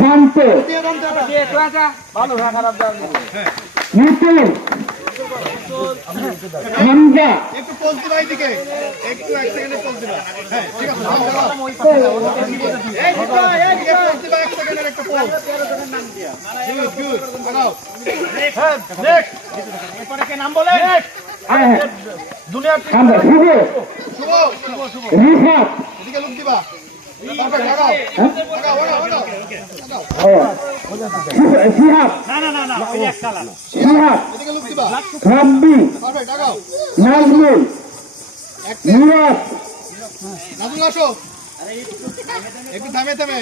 শান্ত হামজা একটু পোজ দিবা এইদিকে একটু এক সেকেন্ডে পোজ দিবা হ্যাঁ ঠিক আছে এই দিবা পোজ দিবা এক সেকেন্ডের একটা পোজ গুড লাগাও নেক্সট এরপরে কে নাম বলে দুনিয়া হামজা শুভ শুভ রিফাত এদিকে লুক দিবা পারফেক্ট লাগাও লাগাও শিহাব না ওই একটা লাগা শিহাব এদিকে লুক দিবা রাব্বি পারফেক্ট লাগাও নাজমুল নিয়াজ নাজুল আসো একটু থামে থামে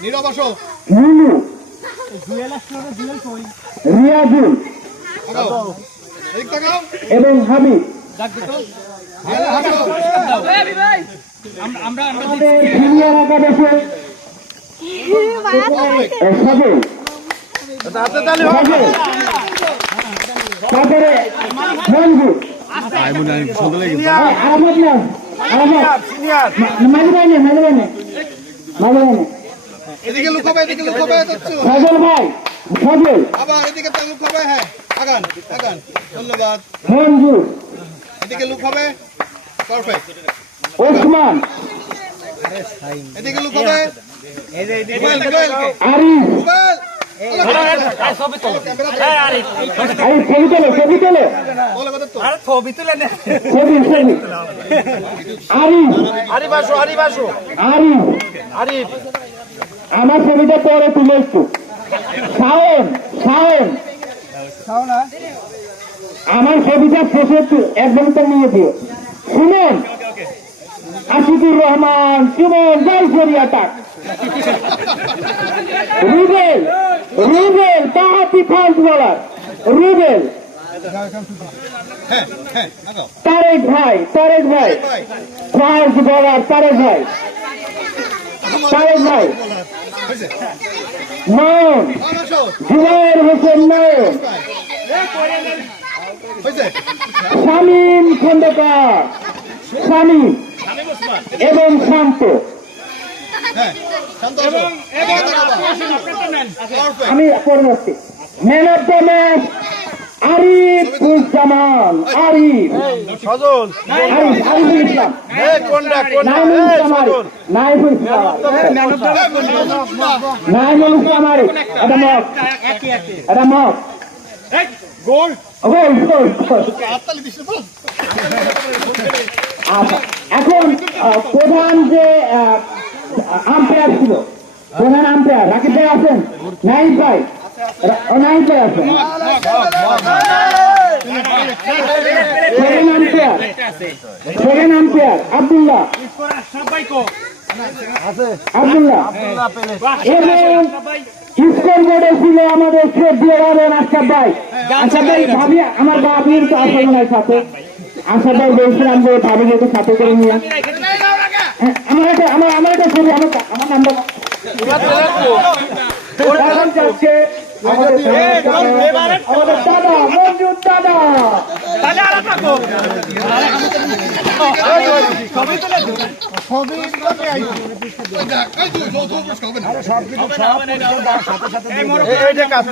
নীরব আসো নুনু জুয়েল আসলে জুয়েল কই রিয়াজুল লাগাও এদিক তাকাও এবং হাবিব আসো আমরা আমাদের সিনিয়র একাদশে সাজে তারপরে মঞ্জুর আহমদ না মালিবাইনে এদিকে লুক হবে যাচ্ছো সজল ভাই সজল আবার এদিকে লুক হবে হ্যাঁ আগান ধন্যবাদ মঞ্জুর এদিকে লুক হবে পারফেক্ট ওসমান এদিকে লুক হবে আরিফ ছবি তোলো ছবি তোলে আরিফ আমার ছবিটা পরে তুলে একটু শাওন আমার ছবিটা শেষে একদম তো নিয়ে দিও শুনুন আশিকুর রহমান সুমন জয়সরিয়াটা রুবেল বাহাতি ফাস্ট বলার রুবেল তারেক ভাই ফাস্ট বলার তারেক ভাই নয়ন জুবাইর হোসেন নয়ন শামীম খন্দকার এবং শান্ত আমি পরে যাচ্ছি man of the match Arifuzzaman Ariful Islam Naimul Islam Arif এটা মক গোল এখন প্রধান যে আম্পায়ার ছিল প্রধান আম্পায়ার রাকিব ভাই আছেন নাইম ভাই আছেন সেকেন্ড আম্পায়ার আব্দুল্লাহ এবং স্কোর বোর্ডে ছিল আমাদের আশরাফ ভাই ভাবি আমার ভাবির তো আসল মনে সাথে আশরাফ ভাই বলছিলাম যে ভাবি যেহেতু সাথে করে নিয়ে আমার একটা ছবি আমার নামটা যাচ্ছে আমাদের দাদা মঞ্জুর দাদা সব